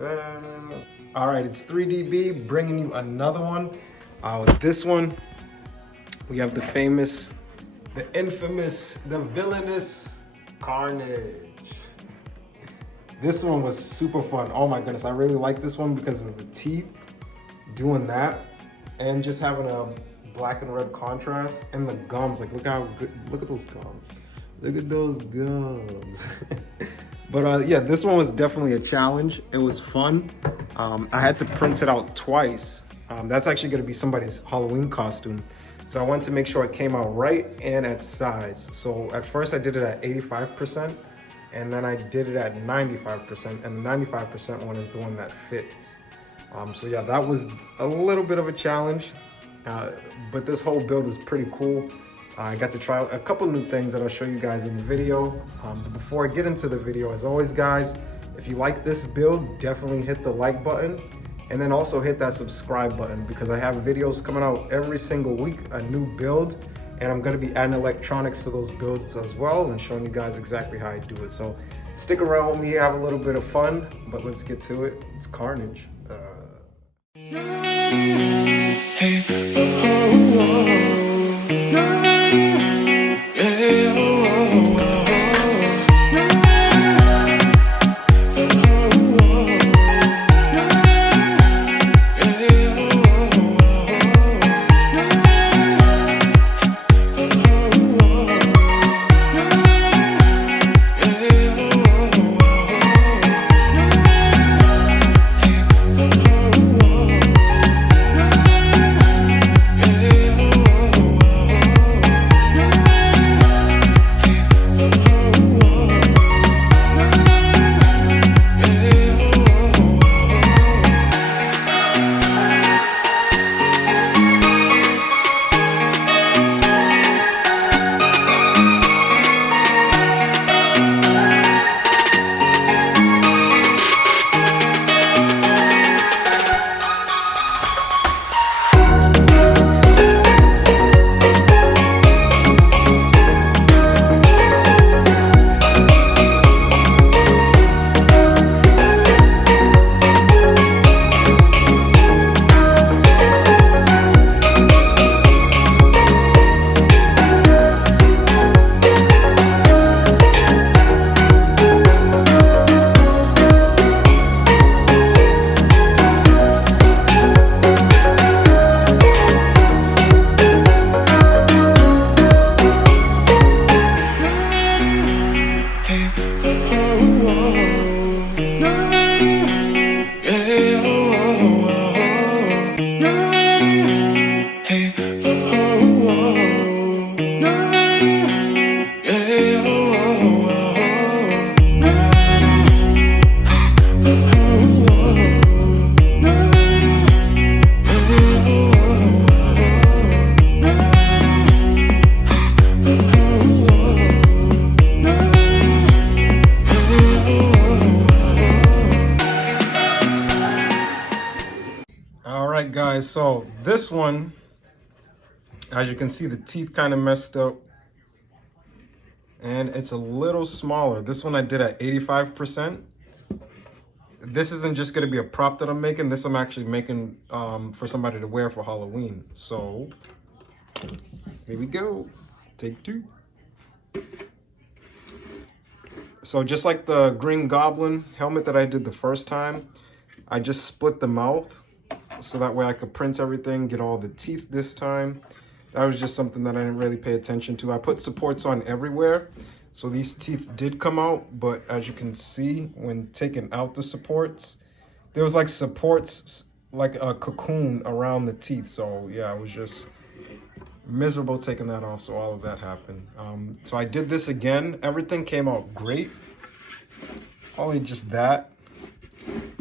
All right, it's 3DB bringing you another one. With this one, we have the famous, the infamous, the villainous Carnage. This one was super fun. Oh my goodness, I really like this one because of the teeth, doing that, and just having a black and red contrast, and the gums. Like, look how good, look at those gums. Look at those gums. But yeah, this one was definitely a challenge. It was fun. I had to print it out twice. That's actually gonna be somebody's Halloween costume. So I wanted to make sure it came out right and at size. So at first I did it at 85%, and then I did it at 95%, and the 95% one is the one that fits. So yeah, that was a little bit of a challenge, but this whole build was pretty cool. I got to try a couple new things that I'll show you guys in the video. But before I get into the video, as always guys, if you like this build, definitely hit the like button, and then also hit that subscribe button, because I have videos coming out every single week, a new build, and I'm gonna be adding electronics to those builds as well and showing you guys exactly how I do it. So stick around with me, have a little bit of fun, but let's get to it. It's Carnage. Hey, oh, oh, oh. Alright guys, so this one, as you can see, the teeth kind of messed up and it's a little smaller. This one I did at 85%. This isn't just going to be a prop that I'm making. This I'm actually making for somebody to wear for Halloween. So here we go. Take two. So just like the Green Goblin helmet that I did the first time, I just split the mouth so that way I could print everything, get all the teeth this time. That was just something that I didn't really pay attention to. I put supports on everywhere, so these teeth did come out, but as you can see, when taking out the supports, there was like supports, like a cocoon around the teeth. So yeah, it was just miserable taking that off, so all of that happened. So I did this again. Everything came out great. Only just that.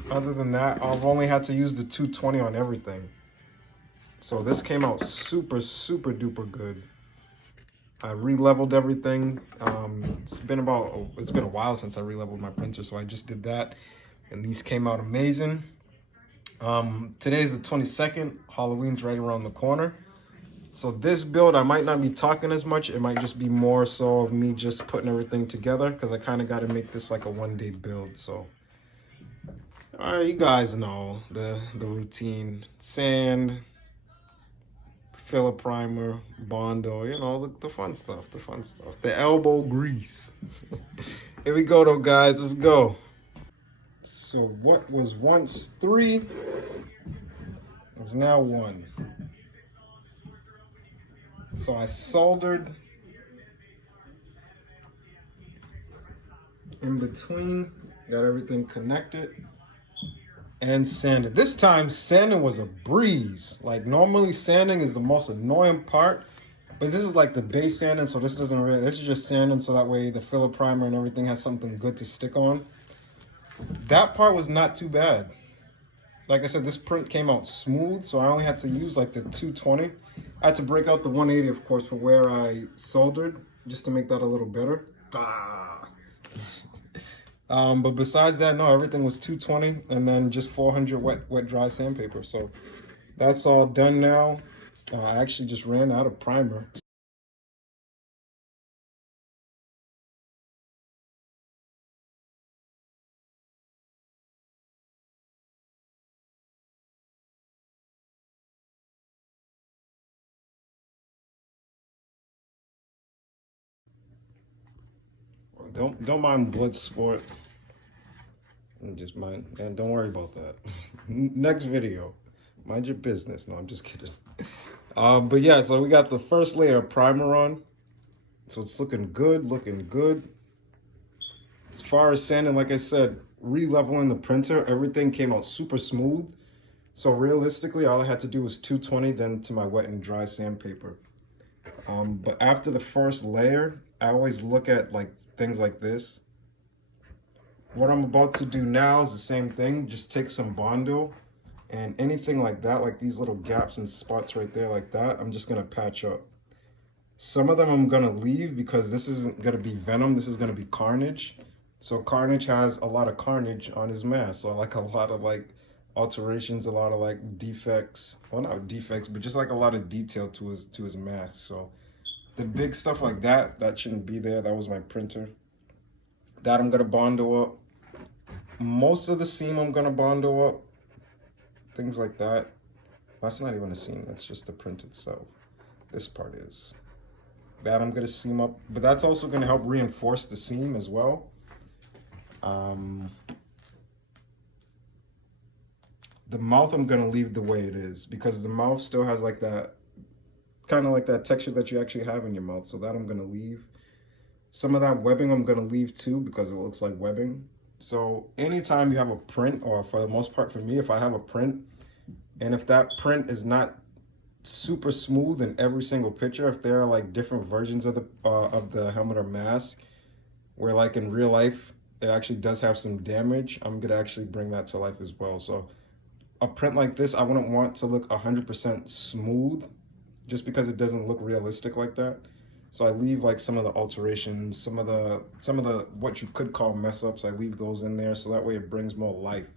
Other than that, I've only had to use the 220 on everything. So this came out super, super duper good. I re-leveled everything. It's been a while since I re-leveled my printer, so I just did that. And these came out amazing. Today is the 22nd. Halloween's right around the corner. So this build, I might not be talking as much. It might just be more so of me just putting everything together, because I kind of got to make this like a one-day build. So You guys know the routine: sand, filler primer, bondo. You know the fun stuff. The fun stuff. The elbow grease. Here we go, though, guys. Let's go. So what was once 3 is now 1. So I soldered in between, got everything connected, and sanded. This time sanding was a breeze. Like normally sanding is the most annoying part, but this is like the base sanding, so this is just sanding so that way the filler primer and everything has something good to stick on. That part was not too bad. Like I said, this print came out smooth, so I only had to use like the 220. I had to break out the 180, of course, for where I soldered, just to make that a little better. But besides that, no, everything was 220, and then just 400 wet dry sandpaper. So that's all done now. I actually just ran out of primer. Don't mind blood sport. Just mind, and don't worry about that. Next video, mind your business. No, I'm just kidding. But yeah, so we got the first layer of primer on, so it's looking good, looking good. As far as sanding, like I said, re-leveling the printer, everything came out super smooth. So realistically, all I had to do was 220, then to my wet and dry sandpaper. But after the first layer, I always look at like things like this. What I'm about to do now is the same thing. Just take some Bondo and anything like that, like these little gaps and spots right there like that, I'm just gonna patch up. Some of them I'm gonna leave because this isn't gonna be Venom, this is gonna be Carnage. So Carnage has a lot of carnage on his mask. So like a lot of like alterations, a lot of like defects. Well, not defects, but just like a lot of detail to his mask. So the big stuff like that, that shouldn't be there. That was my printer. That I'm gonna Bondo up. Most of the seam I'm gonna Bondo up. Things like that. That's not even a seam, that's just the print itself. This part is. That I'm gonna seam up, but that's also gonna help reinforce the seam as well. The mouth I'm gonna leave the way it is because the mouth still has like that, kind of like that texture that you actually have in your mouth. So that I'm gonna leave. Some of that webbing I'm gonna leave too because it looks like webbing. So anytime you have a print, or for the most part for me, if I have a print, and if that print is not super smooth in every single picture, if there are like different versions of the helmet or mask, where like in real life it actually does have some damage, I'm gonna actually bring that to life as well. So a print like this, I wouldn't want to look 100% smooth just because it doesn't look realistic like that. So I leave like some of the alterations, some of the what you could call mess ups, I leave those in there so that way it brings more life.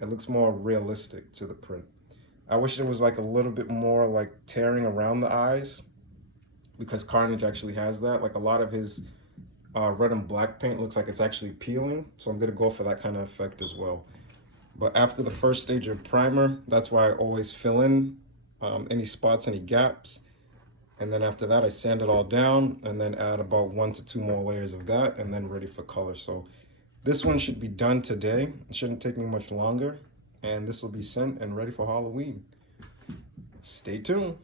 It looks more realistic to the print. I wish it was like a little bit more like tearing around the eyes because Carnage actually has that. Like a lot of his red and black paint looks like it's actually peeling. So I'm gonna go for that kind of effect as well. But after the first stage of primer, that's why I always fill in any spots, any gaps. And then after that, I sand it all down and then add about 1 to 2 more layers of that and then ready for color. So this one should be done today. It shouldn't take me much longer. And this will be sent and ready for Halloween. Stay tuned.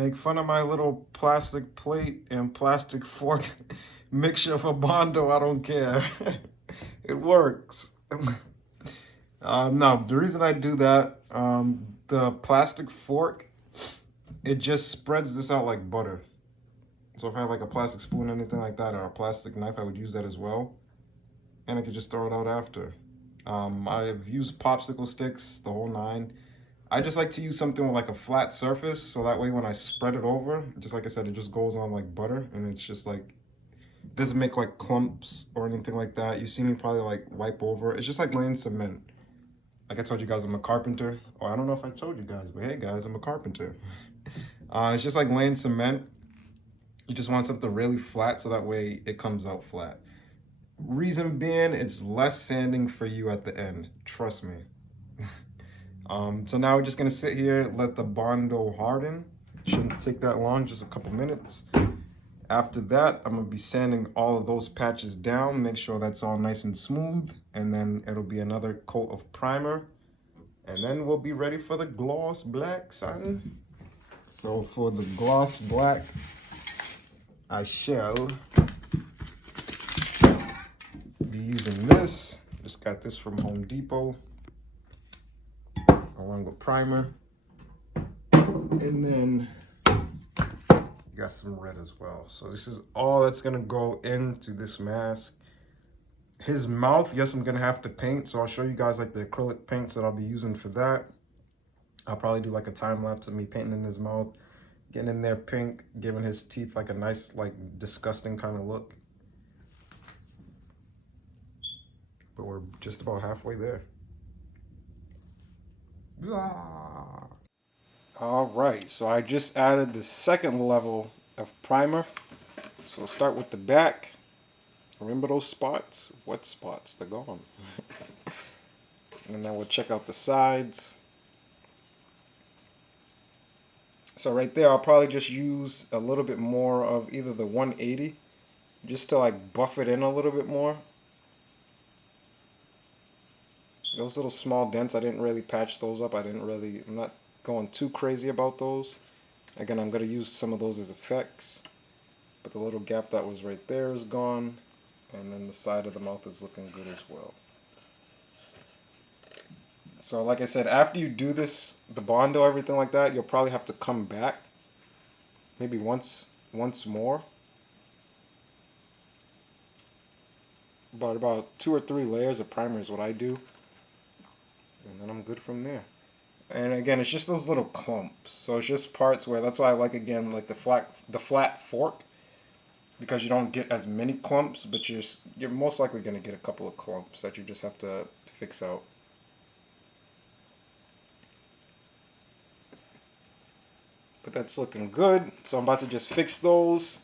Make fun of my little plastic plate and plastic fork mixture for Bondo, I don't care. It works. No, the reason I do that, the plastic fork, it just spreads this out like butter. So if I had like a plastic spoon or anything like that, or a plastic knife, I would use that as well. And I could just throw it out after. I've used popsicle sticks, the whole nine. I just like to use something with like a flat surface, so that way when I spread it over, just like I said, it just goes on like butter, and it's just like, it doesn't make like clumps or anything like that. You see me probably like wipe over. It's just like laying cement. Like I told you guys, I'm a carpenter. Or I don't know if I told you guys, but hey guys, I'm a carpenter. It's just like laying cement. You just want something really flat so that way it comes out flat. Reason being, it's less sanding for you at the end. Trust me. So now we're just gonna sit here, let the Bondo harden. Shouldn't take that long, just a couple minutes. After that, I'm gonna be sanding all of those patches down, make sure that's all nice and smooth, and then it'll be another coat of primer, and then we'll be ready for the gloss black, son. So for the gloss black, I shall be using this. Just got this from Home Depot, along with primer, and then got some red as well. So this is all that's gonna go into this mask. His mouth, yes, I'm gonna have to paint, so I'll show you guys like the acrylic paints that I'll be using for that. I'll probably do like a time lapse of me painting in his mouth, getting in there pink, giving his teeth like a nice, like disgusting kind of look. But we're just about halfway there. Blah. All right, so I just added the second level of primer. So start with the back. Remember those spots? What spots? They're gone. And then we'll check out the sides. So right there, I'll probably just use a little bit more of either the 180, just to like buff it in a little bit more. Those little small dents, I didn't really patch those up. I'm not going too crazy about those. Again, I'm going to use some of those as effects. But the little gap that was right there is gone. And then the side of the mouth is looking good as well. So like I said, after you do this, the Bondo, everything like that, you'll probably have to come back. Maybe once more. But about 2 or 3 layers of primer is what I do. And then I'm good from there. And again, it's just those little clumps. So it's just parts where, that's why I like, again, like the flat fork, because you don't get as many clumps, but you're most likely going to get a couple of clumps that you just have to fix out. But that's looking good. So I'm about to just fix those,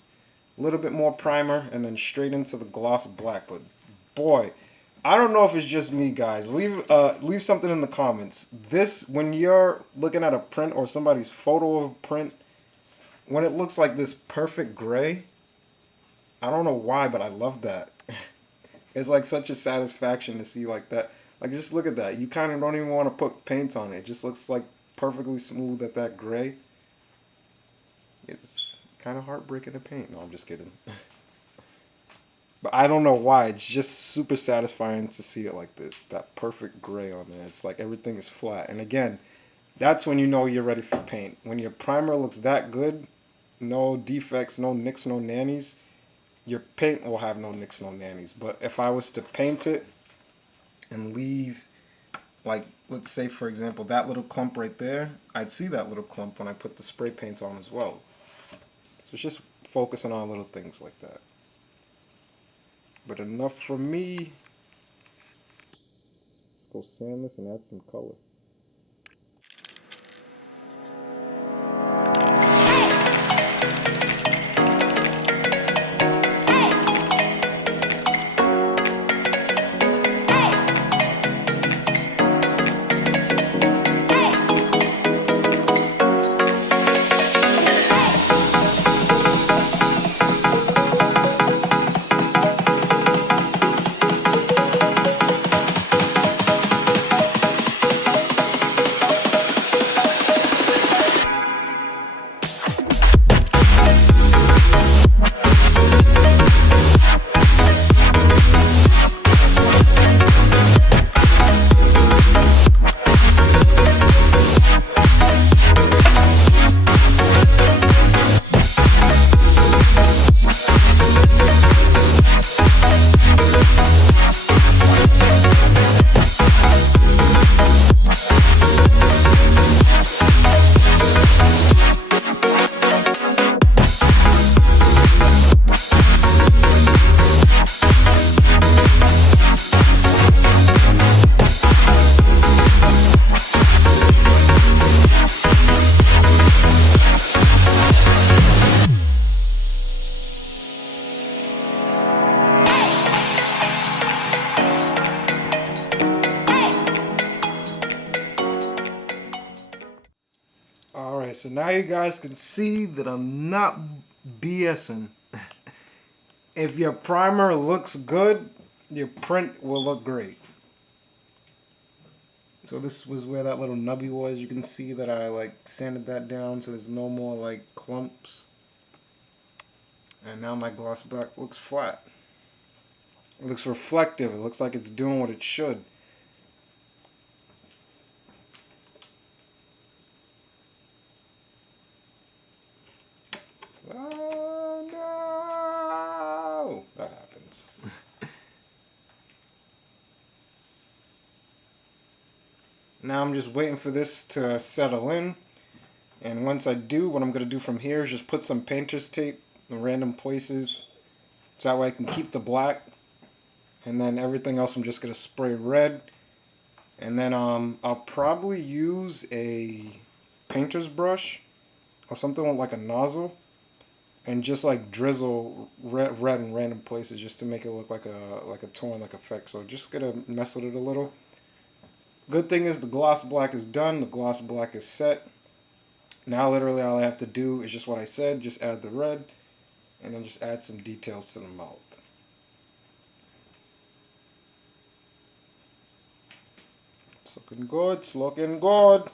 a little bit more primer, and then straight into the gloss black. But boy, I don't know if it's just me, guys. Leave something in the comments. This, when you're looking at a print or somebody's photo of a print, when it looks like this perfect gray, I don't know why, but I love that. It's like such a satisfaction to see like that. Like, just look at that. You kind of don't even want to put paint on it. It just looks like perfectly smooth at that gray. It's kind of heartbreaking to paint. No, I'm just kidding. But I don't know why. It's just super satisfying to see it like this. That perfect gray on there. It's like everything is flat. And again, that's when you know you're ready for paint. When your primer looks that good, no defects, no nicks, no nannies, your paint will have no nicks, no nannies. But if I was to paint it and leave, like, let's say, for example, that little clump right there, I'd see that little clump when I put the spray paint on as well. So it's just focusing on little things like that. But enough for me. Let's go sand this and add some color. All right, so now you guys can see that I'm not BSing. If your primer looks good, your print will look great. So this was where that little nubby was. You can see that I like sanded that down so there's no more like clumps. And now my gloss black looks flat. It looks reflective. It looks like it's doing what it should. Oh no! That happens. Now I'm just waiting for this to settle in. And once I do, what I'm going to do from here is just put some painter's tape in random places. So that way I can keep the black. And then everything else I'm just going to spray red. And then I'll probably use a painter's brush or something with like a nozzle. And just like drizzle red in random places just to make it look like a torn effect. So just gonna mess with it a little. Good thing is the gloss black is done. The gloss black is set. Now literally all I have to do is just what I said. Just add the red. And then just add some details to the mouth. It's looking good. It's looking good.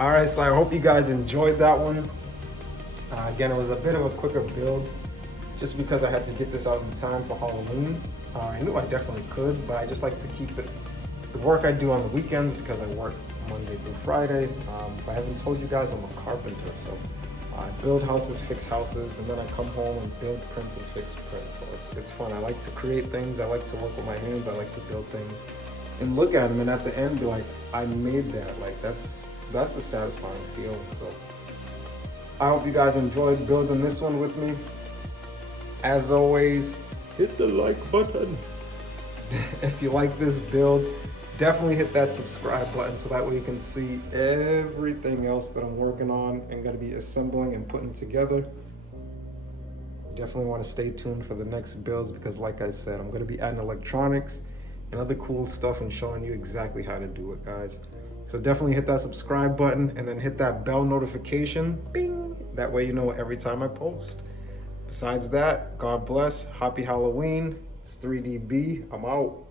Alright, so I hope you guys enjoyed that one. Again, it was a bit of a quicker build just because I had to get this out in time for Halloween. I knew I definitely could, but I just like to keep it the work I do on the weekends because I work Monday through Friday. If I haven't told you guys, I'm a carpenter, so I build houses, fix houses, and then I come home and build prints and fix prints. So it's fun. I like to create things. I like to work with my hands. I like to build things and look at them, and at the end be like, I made that. Like that's a satisfying feeling. So I hope you guys enjoyed building this one with me. As always, hit the like button. If you like this build, definitely hit that subscribe button so that way you can see everything else that I'm working on and going to be assembling and putting together. Definitely want to stay tuned for the next builds because like I said, I'm going to be adding electronics and other cool stuff and showing you exactly how to do it, guys. So definitely hit that subscribe button and then hit that bell notification, bing. That way you know every time I post. Besides that, God bless, happy Halloween. It's 3DB, I'm out.